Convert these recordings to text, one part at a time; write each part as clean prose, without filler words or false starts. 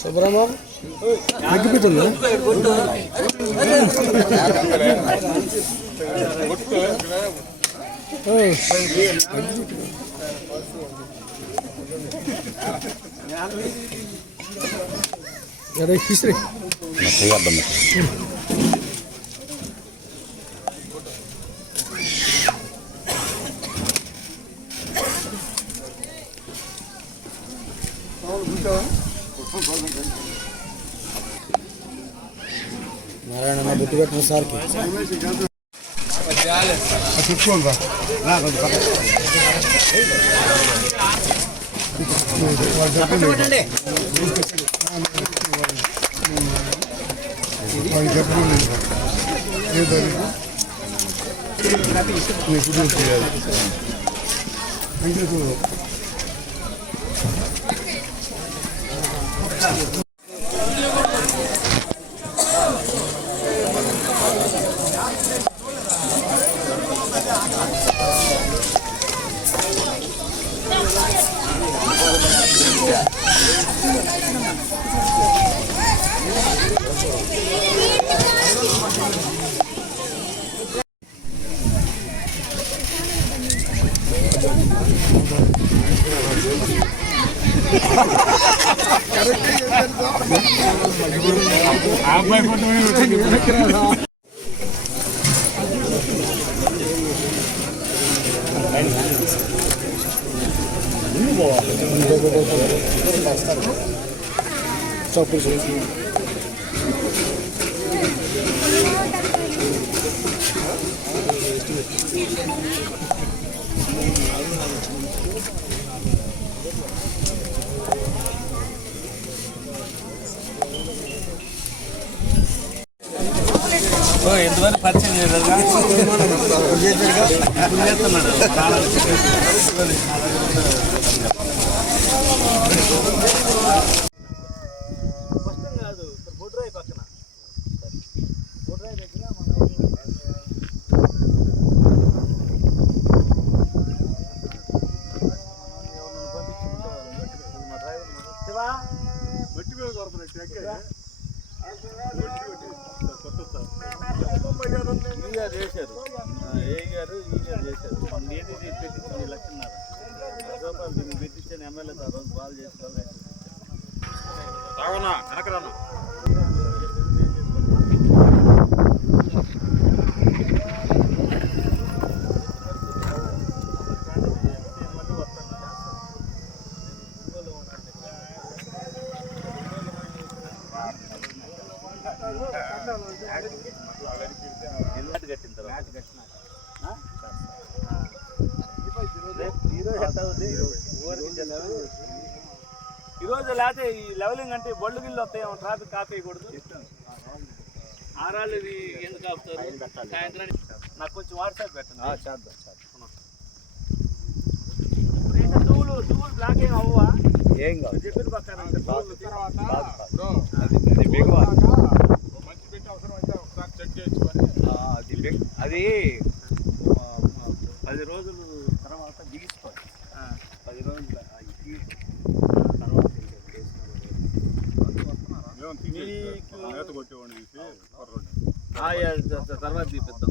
సుబ్రహ్మణ్యం తగ్గిపోతుంది హిస్టరీ నారాయణ బుద్ధి పెట్టిన సార్కి చూసుకోండి ఎంతవరకు పరిచయం కాదు బొడ్రాయి పక్కన బొడ్రాయి దగ్గర చేశారు ఏ గారు ఈ గారు చేశారు ఏది పెట్టించాను 1,00,000 రూపాయలు దీన్ని పెట్టించాను ఎమ్మెల్యే ఆ రోజు బాగా చేసుకోవాలి వెనకరాను కట్టిన తర్వాత ఈరోజు లేకపోతే ఈ లెవెలింగ్ అంటే బొళ్ళు గిల్లు వస్తాయేమో ట్రాఫిక్ ఆపేయకూడదు ఆరాళ్ళు ఇది ఎందుకు ఆపుతారు సాయంత్రం నాకు కొంచెం వాట్సాప్ పెట్టండి టూలు బ్లాక్ ఏం అవ్వవా ఏం కాదు చెప్పిన పక్కన అది 10 రోజులు తర్వాత బిగిసుకోవాలి 10 రోజుల తర్వాత తీపిద్దాం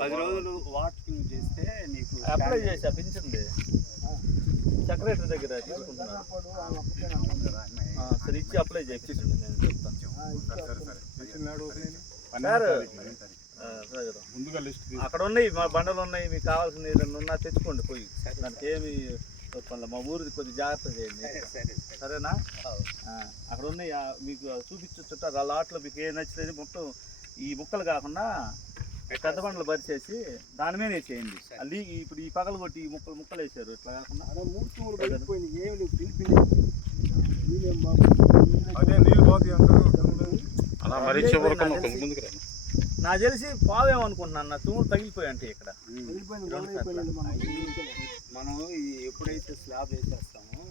10 రోజులు వాకింగ్ చేస్తే నీకు అప్లై చేసి పింఛండి సెక్రటరీ దగ్గర తీసుకుంటున్నాను సరే ఇచ్చి అప్లై చేయించండి నేను చెప్తాను ముందుగా లిస్ట్ అక్కడ ఉన్నాయి మా బండలు ఉన్నాయి మీకు కావాల్సిన ఏదైనా ఉన్నా తెచ్చుకోండి పోయి దానికి ఏమి మా ఊరిది కొద్దిగా జాగ్రత్త చేయండి సరేనా అక్కడ ఉన్నాయి మీకు చూపించు చుట్టారు ఆ లాట్లో మీకు ఏం నచ్చితే మొత్తం ఈ ముక్కలు కాకుండా పెద్ద బండలు పరిచేసి దాని మీద వేసేయండి అది ఇప్పుడు ఈ పగలు కొట్టి ఈ ముక్కలు వేసారు ఇట్లా కాకుండా నాకు తెలిసి పావేమనుకుంటున్నాను నా తూములు తగిలిపోయి అంటే ఇక్కడ మనం ఎప్పుడైతే స్లాబ్ వేసేస్తామో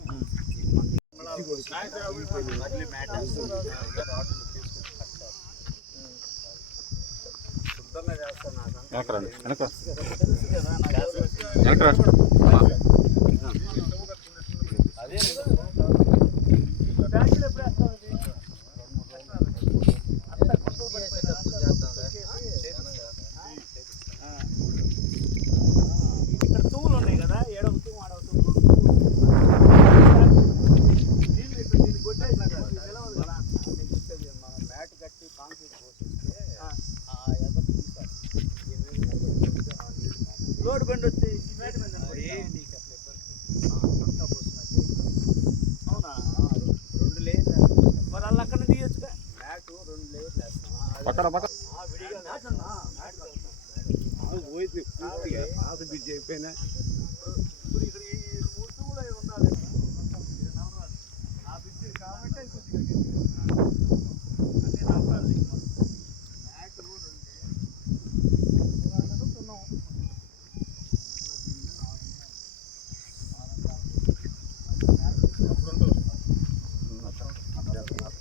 ఇక్కడ తూములు ఉన్నాయి కదా ఏడవ తూము ఆడవ తూము మ్యాట్ కట్టి కాంక్రీట్ పోసిస్తే లోడ్ బండి వచ్చి ఈ మేట మీద అవునా 2 లేయర్లు మరి వాళ్ళు అక్కడ నుంచి తీయచ్చుగా మ్యాట్ 2 లేయర్లు వేస్తాం పోయింది పూర్తిగా పాత బిడ్డ అయిపోయినా ఇప్పుడు ఇక్కడ ఈ 3 తూములు ఉండాలి ఆ బిడ్డ కాబట్టి కొద్దిగా అన్నీ నవ్వాలి మ్యాట్ 2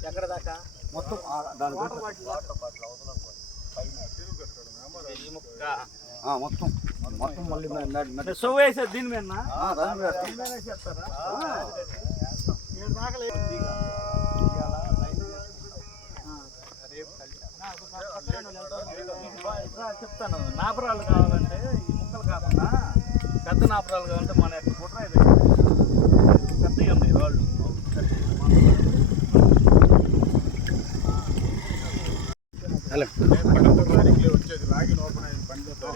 ఎక్కడ దాకా మొత్తం వాటర్ బాటిల్ మొత్తం మొత్తం మళ్ళీ అంటే సొవ్వు వేసేది దీని మీద దీని మీద చేస్తారా ఏడు దాకా లేదు చెప్తాను నాపరాలు కావాలంటే ఈ ముక్కలు కాకుండా పెద్ద నాపరాలు కావాలంటే మన యొక్క కుట్రాయి పెద్దవి ఉన్నాయి రాళ్ళు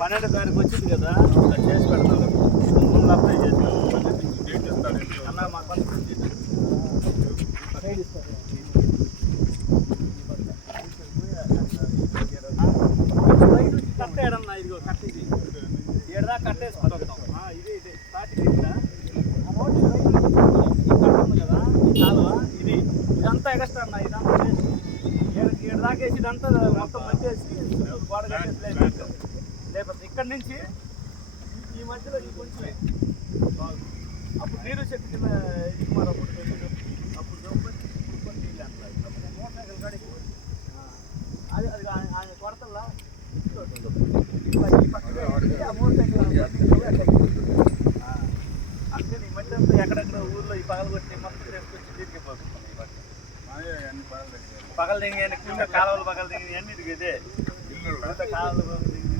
12వ తారీఖు వచ్చింది కదా చేసి పెడతాను ముందు అప్లై చేసి అన్న మా కట్టేయడన్నా ఇదిగో కట్టేది ఏడదా కట్టేసి పడతాం ఇదే స్టార్టింగ్ ఇక్కడ కట్టుంది కదా ఈ కాలువ ఇది ఇదంతా ఎగస్ట్రా అన్న ఇదంతా ఏడు దాకా వేసి ఇదంతా మొత్తం మధ్యేసి గోడ కట్టేసి లేకపోతే ఇక్కడి నుంచి ఈ మధ్యలో ఈ కొంచెమే అప్పుడు నీరు చెట్టు కింద ఇది మరి అప్పుడు అప్పుడు దొంగపట్టి నీళ్ళు అంటారు అప్పుడు మోటార్ సైకిల్ కాడికి అది అది ఆయన కొడతల్లా ఆ మోటార్ సైకిల్ అంటే ఈ మధ్య ఎక్కడెక్కడ ఊర్లో ఈ పగలు కొట్టి మొత్తం తీసుకొచ్చి దీనికి పోతున్నాయి ఈ మధ్య పగలు దింగి కాలువలు పగలు దింగి అన్ని ఇదే కాలువలు దిగి